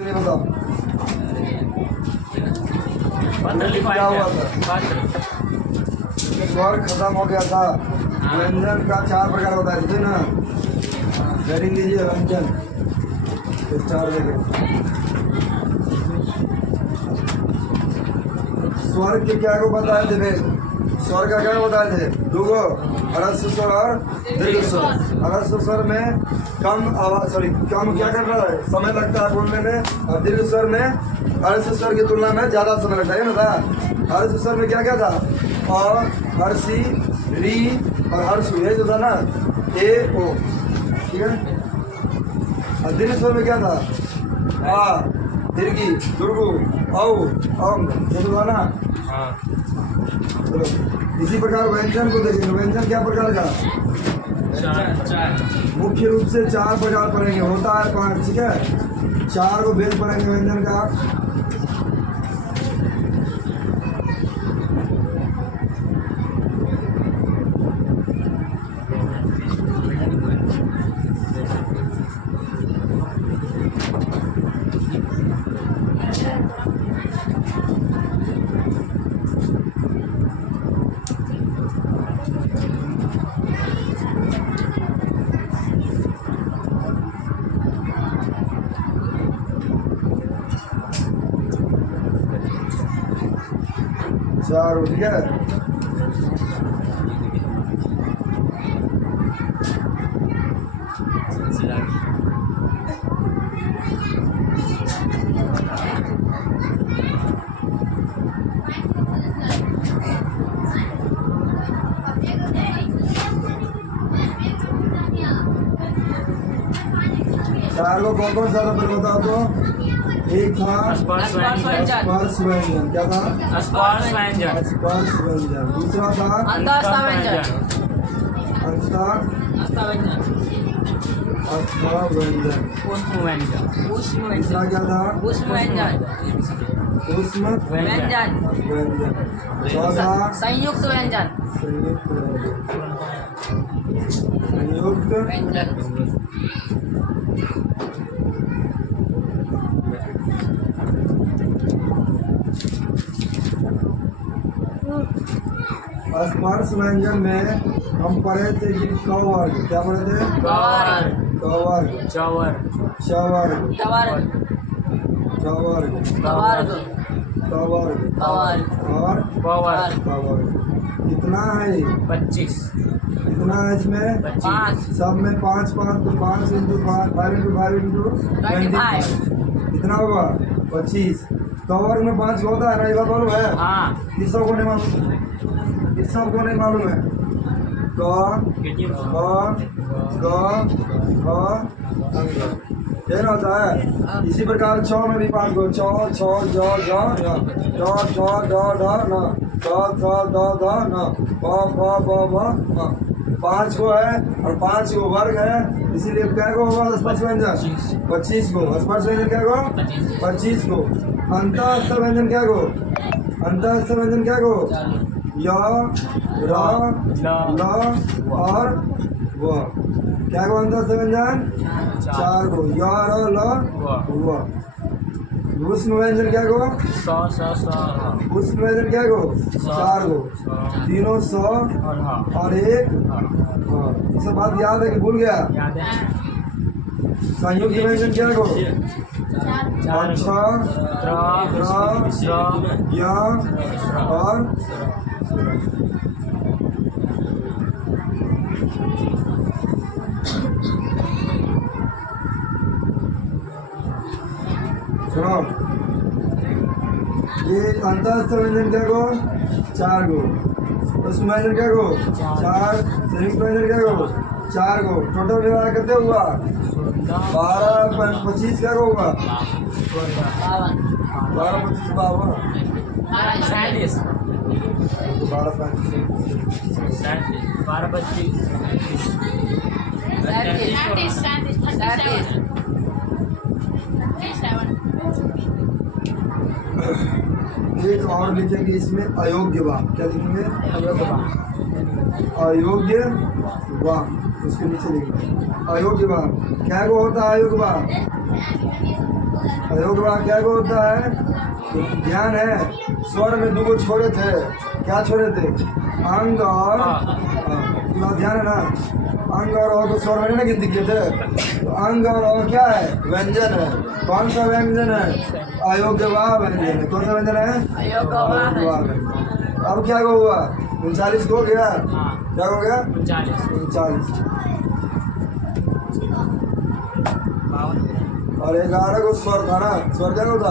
नहीं बताओ क्या हुआ था। स्वर खत्म हो गया था। व्यंजन का 4 प्रकार बताए थे ना। हेडिंग लीजिए व्यंजन चार जगह। स्वर के क्या को बताए थे भाई। स्वर का क्या बताए थे। दुगो ह्रस्व स्वर और दीर्घ स्वर। ह्रस्व स्वर में कम आवाज कम क्या कर रहा है समय लगता है बोलने में। और दीर्घ स्वर में ह्रस्व स्वर की तुलना में ज्यादा समय लगता है ना था। ह्रस्व स्वर में क्या क्या था और हर्षी री और हर्षु ये जो था ना ए ओ ठीक है। और दीर्घ स्वर में क्या था आ दीर्घी दुर्गु औ औम ये तो था ना। चलो इसी प्रकार व्यंजन को देखेंगे। व्यंजन क्या प्रकार का मुख्य रूप से 4 प्रकार पढ़ेंगे। होता है 5 ठीक है। 4 को भेद पढ़ेंगे व्यंजन का। चार ठीक है। चार को कौन कौन सा था फिर बताओ तो। एक था स्पर्श व्यंजन। क्या था स्पर्श व्यंजन। दूसरा था अंतःस्थ व्यंजन। ऊष्म व्यंजन। तीसरा क्या था ऊष्म व्यंजन। ऊष्म व्यंजन। चौथा संयुक्त व्यंजन। संयुक्त व्यंजन। स्पर्श व्यंजन में हम पढ़े थे कि क वर्ग। क्या पढ़े थे क वर्ग च वर्ग और प वर्ग। कितना है 25। कितना है इसमें 5 सब में 5 5 तो 5 इंटू 5 5 इंटू 5 इंटू 25 कितना होगा 25। क वर्ग में 5 होता है ना। ये बात मालूम है। हाँ इस सबको नहीं मालूम। इस सबको नहीं मालूम है। क ये ना होता है। इसी प्रकार छौ में भी 5 गो छौ छ ज ज ड ढ ड ढ न द थ द ध न प फ ब भ म 5 को है और 5 को वर्ग है। इसीलिए क्या को होगा स्पर्श व्यंजन 25 को। स्पर्श व्यंजन क्या को 25 को। अंतःस्थ व्यंजन क्या को अंतःस्थ व्यंजन क्या को य र ल और व। क्या को अंतःस्थ व्यंजन 4 को य र ल व। ऊष्म व्यंजन क्या को ऊष्म व्यंजन क्या को 4 को। तीनों 100 और 1 ये सब बात याद है कि भूल गया। संयुक्त व्यंजन क्या को 6 य और सुनो ये अंतःस्थ व्यंजन क्या को 4 को। ऊष्म व्यंजन क्या को 4। संयुक्त व्यंजन क्या को 4 को। टोटल मिला कितने हुआ 12 25 क्या को होगा 12 25 52 एक और लिखेंगे इसमें अयोग्य वाक्य। क्या लिखेंगे अयोग्य वाक्य। उसके नीचे लिखेंगे अयोग्य वाक्य। क्या को होता है अयोग्य वाक्य अयोग वाक्य क्या को होता है? ध्यान है, स्वर में दो छोरे थे, क्या छोरे थे? अंग और पूरा ध्यान है ना, अंग और तो स्वर में ना गिनती किए थे, तो अंग और क्या है? व्यंजन है। कौन सा व्यंजन है? अयोग्यवाह व्यंजन है। कौन सा व्यंजन है? अयोग्यवाह व्यंजन। अब क्या को हुआ? 39 को हो गया। क्या हो गया? 39। और 11 को स्वर था ना, स्वर क्या होता?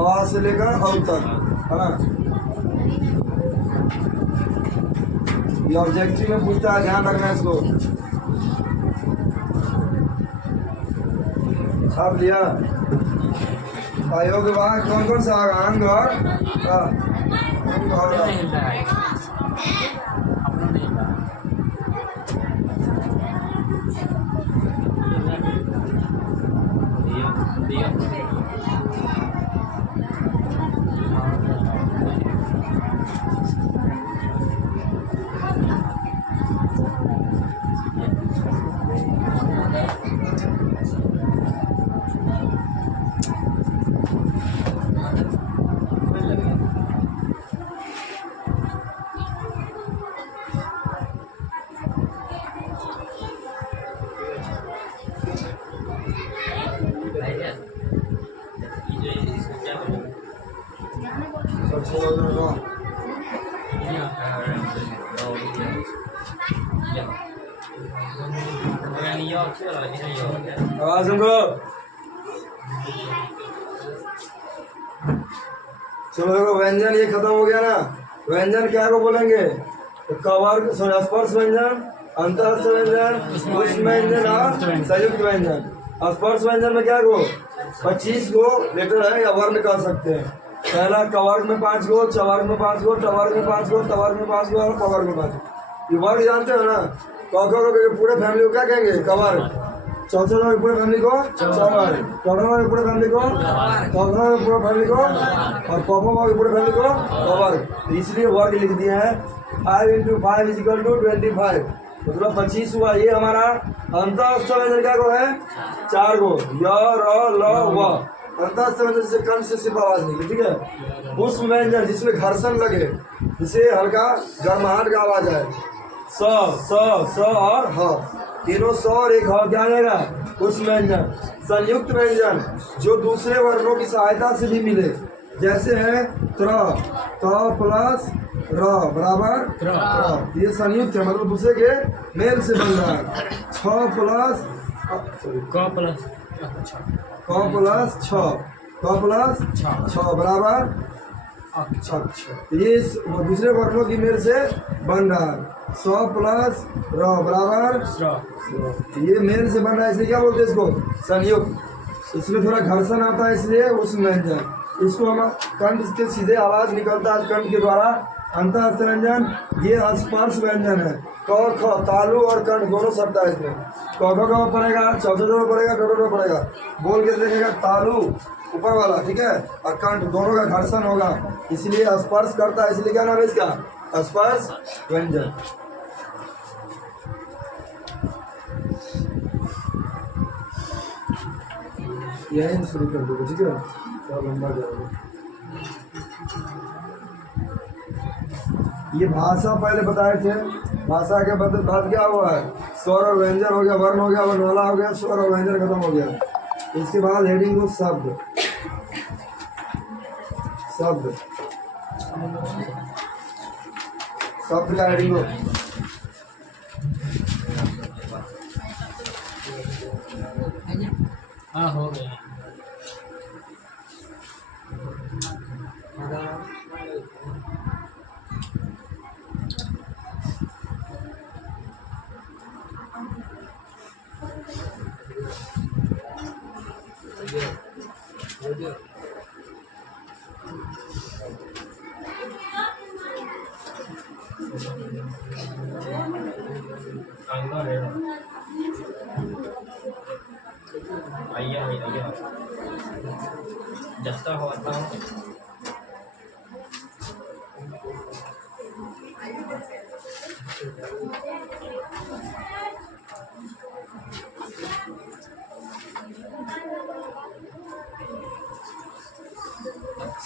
अ से लेकर औ तक है ना। ये ऑब्जेक्टिव में पूछता है, ध्यान रखना इसको। छाप लिया। अयोग्यवाह कौन कौन सा आगा? अंग और आवाज सुनो। चलो देखो, व्यंजन ये खत्म हो गया ना। व्यंजन क्या को बोलेंगे? तो कवर्ग स्पर्श व्यंजन, अंतःस्थ व्यंजन, उष्म व्यंजन और संयुक्त व्यंजन। स्पर्श व्यंजन में क्या को? 25 को लेटर है या वर्ण कर सकते हैं। पहला कवर्ग में 5 गो, चवर्ग में 5 गो, टवर्ग में 5 गो, तवर्ग में 5 गो और पवर्ग में 5 गो। ये वर्ग जानते हो ना? पूरे फैमिली को क्या कहेंगे? कवर्ग। चौथे नंबर पूरे फैमिली को चौवर्ग, चौथा नंबर पूरे फैमिली को, चौथा नंबर पूरे फैमिली को, और पापा पूरे फैमिली को पवर्ग। तो इसलिए वर्ग लिख दिए हैं। 5 × 5 = 25, मतलब 25 हुआ। ये हमारा अंतःस्थ व्यंजन क्या को है? 4 गो, य र ल व। अंतःस्थ व्यंजन से कंठ से सिर्फ आवाज निकले, ठीक है। उष्म व्यंजन जिसमें घर्षण लगे, जिसे हल्का गर्माहट का आवाज आए, स और ह, तीनों स और एक ह क्या आएगा? उष्म व्यंजन। संयुक्त व्यंजन जो दूसरे वर्णों की सहायता से भी मिले, जैसे है त्र, त प्लस र बराबर त्र। ये संयुक्त है, मतलब दूसरे के मेल से बन रहा है। छ प्लस छ बराबर ये दूसरे वर्णों की मेल से बन रहा है। स प्लस र बराबर ये मेल से बन रहा है, इसलिए क्या बोलते हैं इसको? संयुक्त। इसमें थोड़ा घर्षण आता है, इसलिए उष्म व्यंजन। इसको हम कंठ के सीधे आवाज निकलता है कंठ के द्वारा, अंतःस्थ व्यंजन। ये स्पर्श व्यंजन है। क ख तालु और कंठ दोनों शब्द है इसमें। क ख कहाँ पड़ेगा? चौथे जगह पड़ेगा, टोटो पड़ेगा। बोल के देखेगा तालु ऊपर वाला, ठीक है, और कंठ दोनों का घर्षण होगा, इसलिए स्पर्श करता है। इसलिए क्या नाम है इसका? स्पर्श व्यंजन। यही शुरू कर दो, ठीक है, तो लंबा जाएगा। ये भाषा पहले बताए थे। भाषा के बाद क्या हुआ है? स्वर और व्यंजन हो गया, वर्ण हो गया, वर्णमाला हो गया, स्वर और व्यंजन खत्म हो गया। इसके बाद हेडिंग हो शब्द। शब्द शब्द का हेडिंग हो हो गया। जास्त होता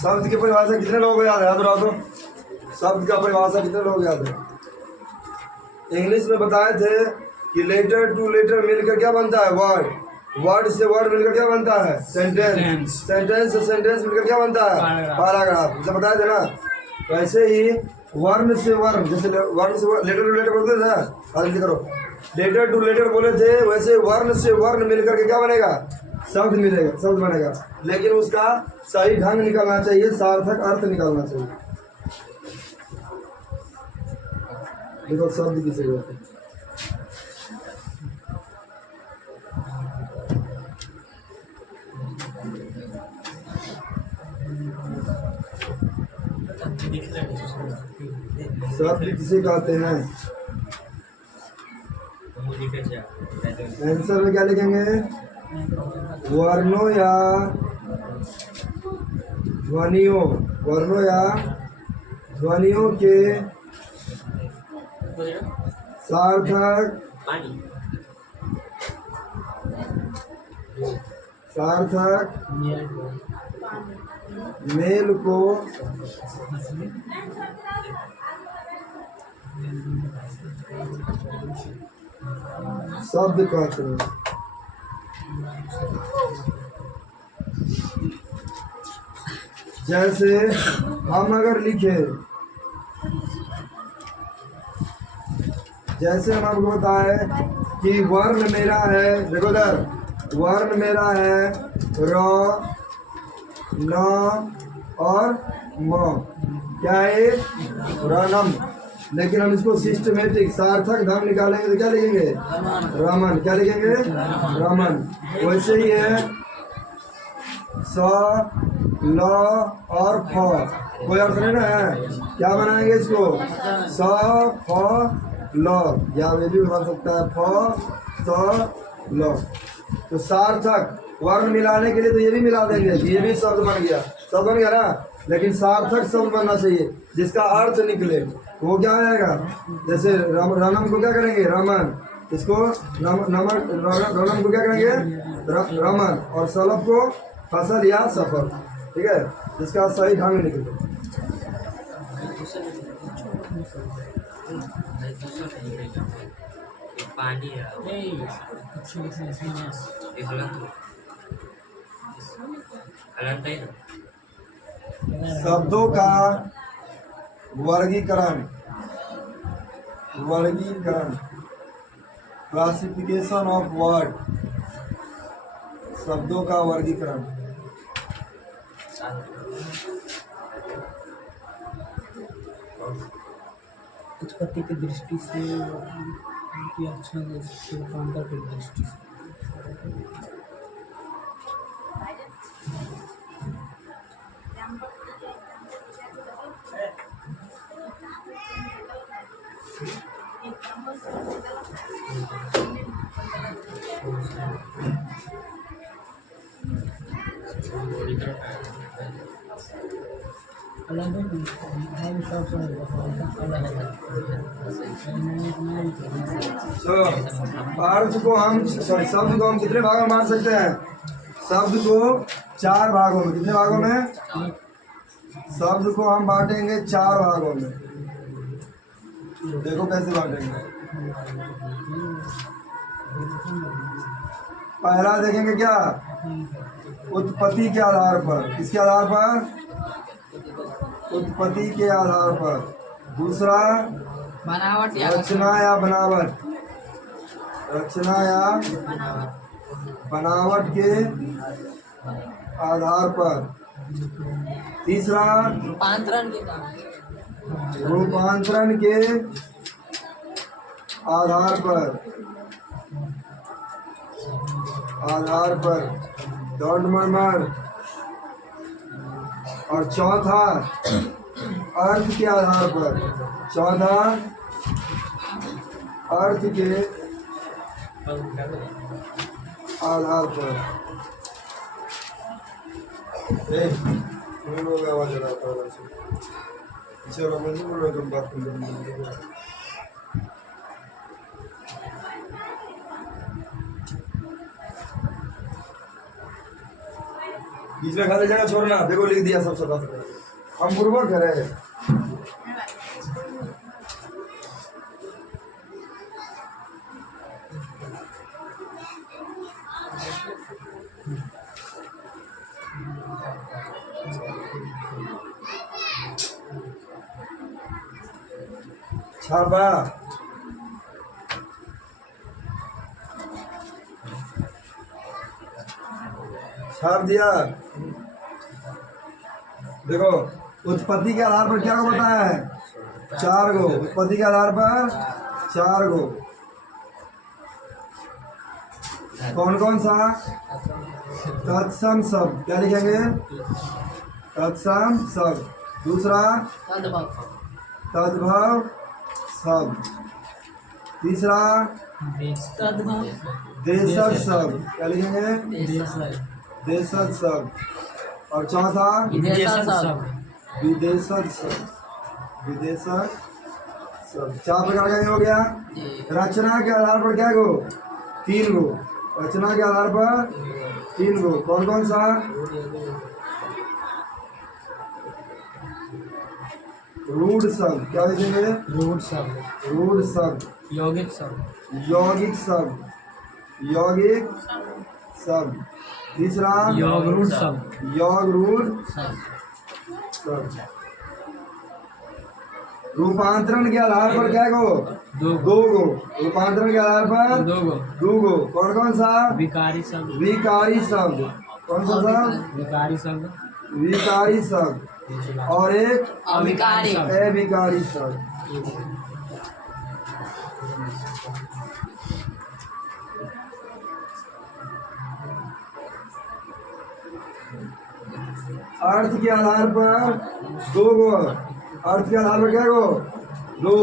शब्द की परिभाषा कितने लोगों को याद है? याद रहा तो शब्द का परिभाषा कितने लोगों को याद है? इंग्लिश में बताए थे कि लेटर टू लेटर मिलकर क्या बनता है? वर्ड। वर्ड से वर्ड मिलकर क्या बनता है? सेंटेंस। सेंटेंस से सेंटेंस मिलकर क्या बनता है? पैराग्राफ। जैसे बताया थे ना, वैसे ही वर्ण से वर्ण, जैसे वर्ण से लेटर टू लेटर बोलते थे ना, जल्दी करो, लेटर टू लेटर बोले थे, वैसे वर्ण से वर्ण मिलकर के क्या बनेगा? शब्द मिलेगा, शब्द बनेगा। लेकिन उसका सही ढंग निकलना चाहिए, सार्थक अर्थ निकलना चाहिए। देखो शब्द किसे कहते हैं? शब्द किसे कहते हैं? आंसर में क्या लिखेंगे? वर्णों या ध्वनियों, वर्णों या ध्वनियों के सार्थक मेल को शब्द कहते हैं। जैसे हम अगर लिखे, जैसे हम आपको बताए कि वर्ण मेरा है, देखो इधर, वर्ण मेरा है र, न और म, क्या है? रनम। लेकिन हम इसको सिस्टमेटिक सार्थक ढंग निकालेंगे तो क्या लिखेंगे? रमन। क्या लिखेंगे? रमन। वैसे ही है स, ल और फ, कोई अर्थ नहीं ना है, क्या बनाएंगे इसको? स, फ, ल, या वे भी बन सकता है फ, स, ल। तो सार्थक वर्ण मिलाने के लिए तो ये भी मिला देंगे, ये भी शब्द बन गया, शब्द बन गया ना। लेकिन सार्थक शब्द बनना चाहिए जिसका अर्थ निकले, वो क्या आएगा? जैसे रनम को क्या करेंगे? रमन। इसको रनम को क्या करेंगे? रमन। और सलभ को फसल या सफल। ठीक है, जिसका सही ढंग निकले। पानी है शब्दों का वर्गीकरण, क्लासिफिकेशन ऑफ वर्ड, शब्दों का वर्गीकरण। उत्पत्ति की दृष्टि से, उनकी अक्षर रूपांतर की दृष्टि से। अर्थ को हम शब्द को हम कितने भागों में बांट सकते हैं? शब्द को 4 भागों में। कितने भागों में? शब्द को हम बांटेंगे 4 भागों में। देखो कैसे बांटेंगे। पहला देखेंगे क्या? उत्पत्ति के आधार पर। किसके आधार पर? उत्पत्ति के आधार पर। दूसरा बनावट या रचना या बनावट, रचना या बनावट के आधार पर। तीसरा रूपांतरण के रूपांतरण के आधार पर डोंट मर्मर। और चौथा अर्थ के आधार पर। चौथा अर्थ के आधार पर। लोग आवाज आ रहा था, चलो मुझे बोलो तुम बात कर। बीच में खाली जगह छोड़ना। देखो लिख दिया सब सदा हम पूर्वक है। छापा छाप दिया। देखो उत्पत्ति के आधार पर क्या को बताया है? 4 गो। उत्पत्ति के आधार पर 4 गो। कौन कौन सा? तत्सम शब्द। क्या लिखेंगे? तत्सम शब्द। दूसरा तद्भव शब्द। तीसरा देशज शब्द। क्या लिखेंगे? देशज शब्द। और चौथा विदेशज शब्द। विदेशज शब्द। 4 प्रकार का ये हो गया। रचना के आधार पर क्या गो? 3 गो। रचना के आधार पर 3 गो। कौन कौन सा? रूढ़ शब्द। क्या लिखेंगे? रूढ़ शब्द। रूढ़ शब्द। यौगिक शब्द। यौगिक शब्द। यौगिक शब्द। तीसरा यौगरूढ़ शब्द। यौगरूढ़ शब्द। रूपांतरण के आधार पर क्या गो? 2 गो। रूपांतरण के आधार पर 2 गो। कौन कौन सा? विकारी शब्द। विकारी शब्द। कौन कौन सा? विकारी शब्द। विकारी शब्द। और एक अविकारी। अविकारी शब्द। अर्थ के आधार पर 2 गो। अर्थ के आधार पर क्या गो? 2।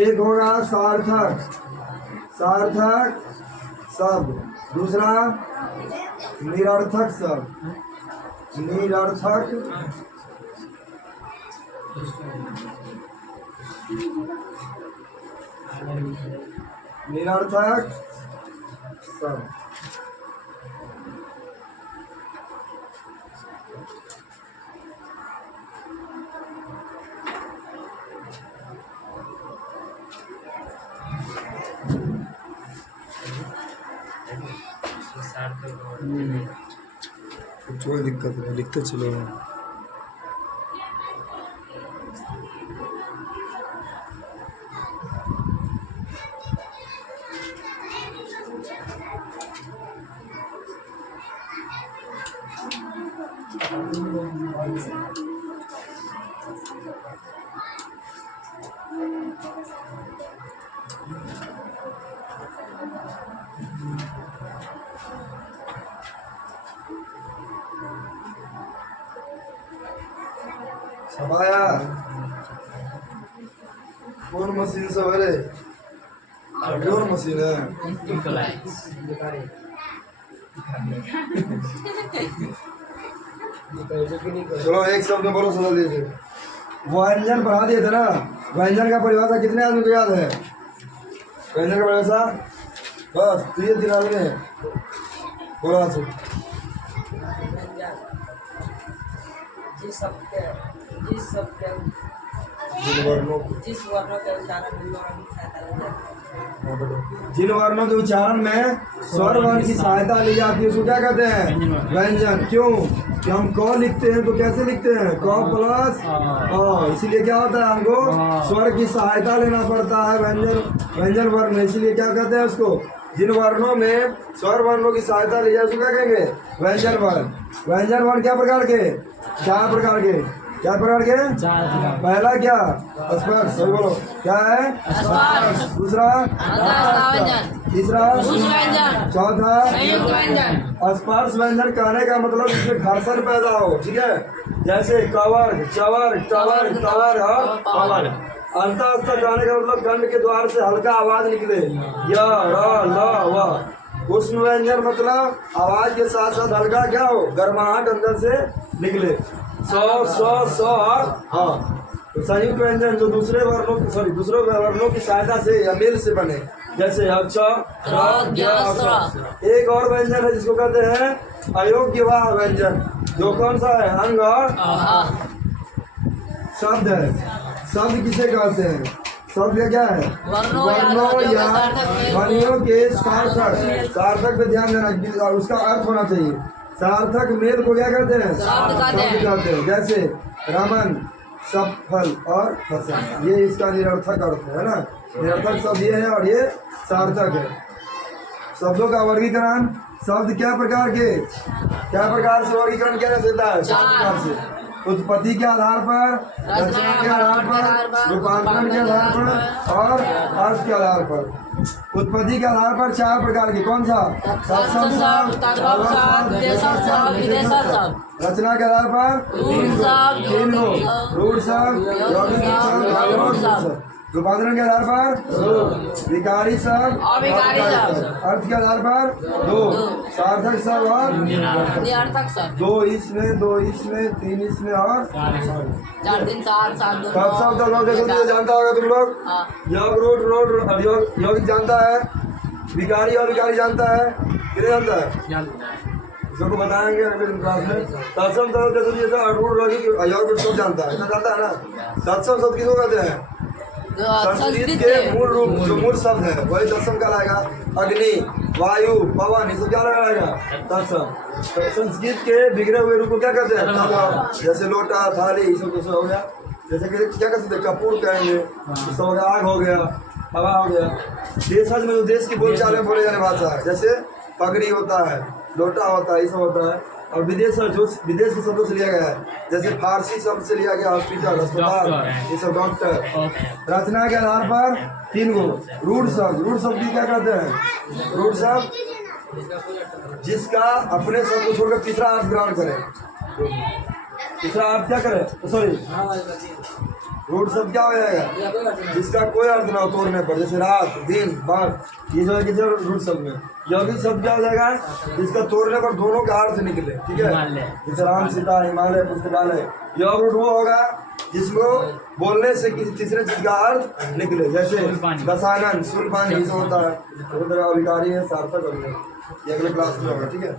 एक होगा सार्थक। सार्थक शब्द। दूसरा निरर्थक शब्द। निरर्थक निरर्थक शब्द। कोई दिक्कत नहीं, लिखते चलो। सबाया कौन मशीन से भरे? कौन मशीन है? चलो एक शब्द में बोलो, समझ लीजिए। व्यंजन पढ़ा दिए थे ना। व्यंजन का परिभाषा कितने आदमी को याद है? व्यंजन का परिभाषा बस 3 आदमी है। बोला से जिन वर्णों के उच्चारण में स्वर वर्ण की सहायता ली जाती है उसको क्या कहते हैं? व्यंजन। क्यों? कि हम क लिखते हैं तो कैसे लिखते हैं? क प्लस अ। इसीलिए क्या होता है? हमको स्वर की सहायता लेना पड़ता है व्यंजन वर्ण में। इसीलिए क्या कहते हैं उसको? जिन वर्णों में स्वर वर्णों की सहायता ली जाए उसको क्या कहेंगे? व्यंजन वर्ण। व्यंजन वर्ण क्या प्रकार के? 4 प्रकार के। क्या प्रकार के? पहला क्या? स्पर्श। सही बोलो। क्या है? स्पर्श। दूसरा तीसरा चौथा स्पर्श व्यंजन कहने का मतलब इसमें घर्षण पैदा हो। ठीक है, जैसे कवर, चवर, टवर, टवर और पवर। अंत कहने का मतलब कंठ के द्वार से हल्का आवाज निकले। य र ल व। उष्ण व्यंजन मतलब आवाज के साथ साथ हल्का क्या हो? गर्माहट अंदर से निकले। स और हाँ। तो संयुक्त व्यंजन जो दूसरे वर्णों की सहायता से या मेल से बने, जैसे अक्ष, एक और व्यंजन है जिसको कहते हैं अयोग्य व व्यंजन जो कौन सा है अंग और शब्द है। शब्द किसे कहते हैं? शब्द क्या है? वर्णों या ध्वनियों के सार्थक। सार्थक पे ध्यान देना और उसका अर्थ होना चाहिए। सार्थक मेल को क्या कहते हैं? शब्द कहते हैं। जैसे रमन, सफल और फसल, ये इसका निरर्थक अर्थ है ना। निरर्थक शब्द ये है और ये सार्थक है। शब्दों का वर्गीकरण, शब्द क्या प्रकार से वर्गीकरण किया जा सकता है? 4 प्रकार से। उत्पत्ति के आधार पर, रचना के आधार पर, रूपांतरण के आधार पर और अर्थ के आधार पर। उत्पत्ति के आधार पर 4 प्रकार की। कौन सा? तत्सम शब्द, तद्भव शब्द, विदेशक शब्द, विदेशक शब्द। रचना के आधार पर तीन हो, रूढ़ शब्द, यौगिक शब्द, अयोग्य शब्द। रूपांतरण के आधार पर विकारी शब्द, अविकारी शब्द। अर्थ के आधार पर 2, सार्थक शब्द और निरर्थक शब्द। 2 इसमें, 2 इसमें, 3 इसमें और 4 दिन 7 7 2 कब शब्द लोग देखो तो जानता होगा तुम लोग। हाँ। योग रोड यौगिक जानता है, विकारी और विकारी जानता है, कितने जानता है? सबको बताएंगे अगले क्लास में। तत्सम शब्द सब जानता है, इतना जानता है ना। तत्सम शब्द किसको कहते हैं? संस्कृत के मूल रूप जो मूल शब्द है वही तत्सम कहलाएगा। अग्नि, वायु, पवन, ये सब क्या लगाएगा? तत्सम। संस्कृत के बिगड़े हुए रूप को क्या कहते हैं? तद्भव। जैसे लोटा, थाली, ये सब कुछ हो गया। जैसे कि क्या कहते हैं? कपूर कहेंगे, सब हो गया। आग हो गया, हवा हो गया। देशज में जो देश की बोलचाल में बोले जाने भाषा है, जैसे पगड़ी होता है, लोटा होता है, ये सब होता है। और विदेश जो विदेश के शब्दों से लिया गया है, जैसे फारसी शब्द से लिया गया हॉस्पिटल, अस्पताल, ये सब डॉक्टर। रचना के आधार पर 3 गो। रूढ़ शब्द की क्या कहते हैं? रूढ़ शब्द जिसका अपने शब्द को छोड़कर तीसरा अर्थ ग्रहण करे। तीसरा अर्थ क्या करे? सॉरी, रूढ़ शब्द क्या हो जाएगा? जिसका कोई अर्थ ना हो तोड़ने पर, जैसे रात, दिन, बात, ये जो है कि रूढ़ शब्द में। यौगिक शब्द क्या हो जाएगा? जिसका तोड़ने पर दोनों का अर्थ निकले, ठीक है। जैसे राम, सीता, हिमालय, पुस्तकालय। योग रूढ़ वो होगा जिसको बोलने से किसी तीसरे चीज का अर्थ निकले, जैसे रसायन, सुल्पानी, ये सब होता है। तो विकारी है, सार्थक। ये अगले क्लास में होगा, ठीक है।